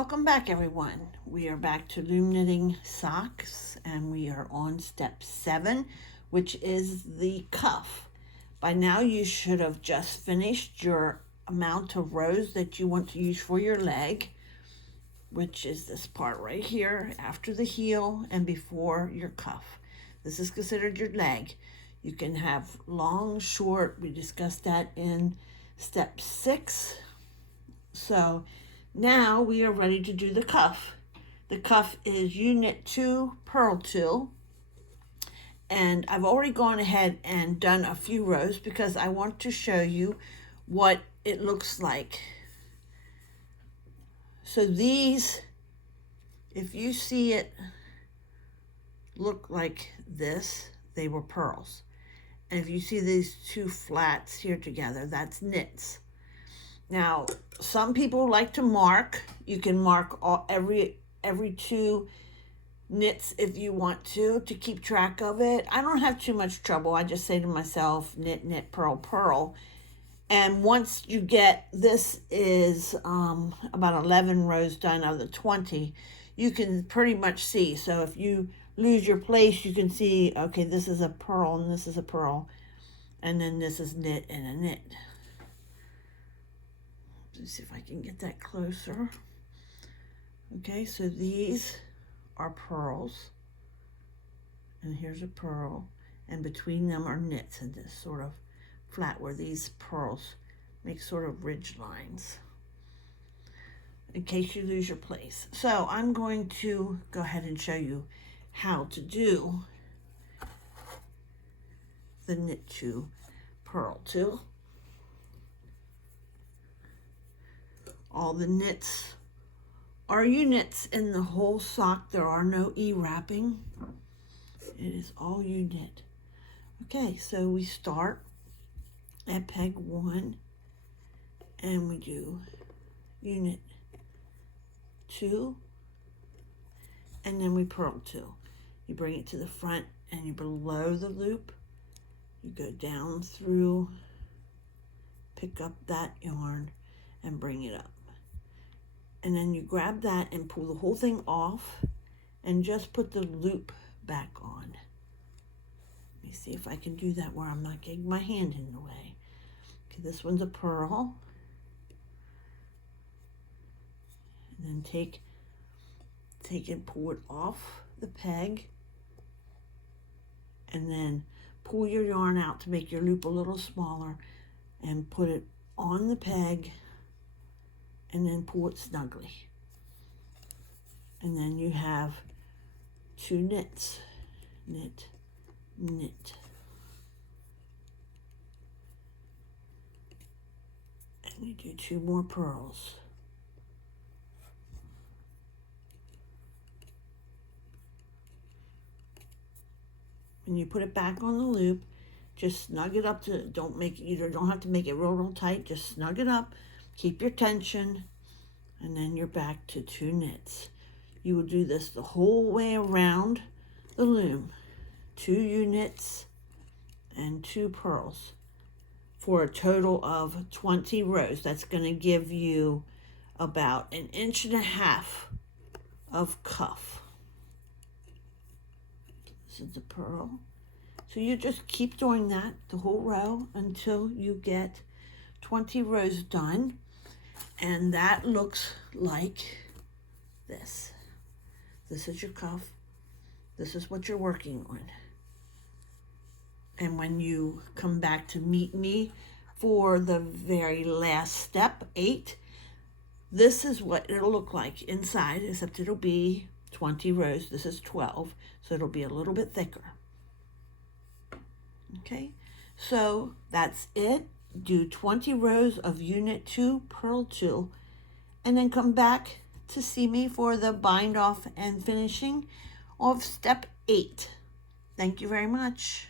Welcome back, everyone. We are back to loom knitting socks, and we are on step 7, which is the cuff. By now you should have just finished your amount of rows that you want to use for your leg, which is this part right here after the heel and before your cuff. This is considered your leg. You can have long, short. We discussed that in step 6. So now we are ready to do the cuff. The cuff is you knit 2, purl 2, and I've already gone ahead and done a few rows because I want to show you what it looks like. So these, if you see it look like this, they were purls. And if you see these 2 flats here together, that's knits. Now, some people like to mark. You can mark every 2 knits if you want to keep track of it. I don't have too much trouble. I just say to myself, knit, knit, purl, purl. And once you get, this is about 11 rows done out of the 20, you can pretty much see. So if you lose your place, you can see, okay, this is a purl and this is a purl. And then this is knit and a knit. Let's see if I can get that closer. Okay, so these are purls, and here's a purl, and between them are knits in this sort of flat where these purls make sort of ridge lines in case you lose your place. So I'm going to go ahead and show you how to do the knit 2, purl 2. All the knits are U-knits in the whole sock. There are no E-wrapping. It is all U-knit. Okay, so we start at peg 1 and we do U-knit 2 and then we purl 2. You bring it to the front and you below the loop. You go down through, pick up that yarn and bring it up. And then you grab that and pull the whole thing off and just put the loop back on. Let me see if I can do that where I'm not getting my hand in the way. Okay, this one's a purl. And then take and pull it off the peg. And then pull your yarn out to make your loop a little smaller and put it on the peg. And then pull it snugly. And then you have 2 knits. Knit, knit. And you do 2 more purls. When you put it back on the loop, just snug it up to, don't have to make it real tight, just snug it up. Keep your tension, and then you're back to 2 knits. You will do this the whole way around the loom. 2 U-knits and 2 purls for a total of 20 rows. That's going to give you about 1.5 inches of cuff. This is the purl. So you just keep doing that the whole row until you get 20 rows done. And that looks like this. This is your cuff. This is what you're working on. And when you come back to meet me for the very last step, 8, this is what it'll look like inside, except it'll be 20 rows. This is 12, so it'll be a little bit thicker. Okay, so that's it. Do 20 rows of unit 2, purl 2, and then come back to see me for the bind off and finishing of step 8. Thank you very much.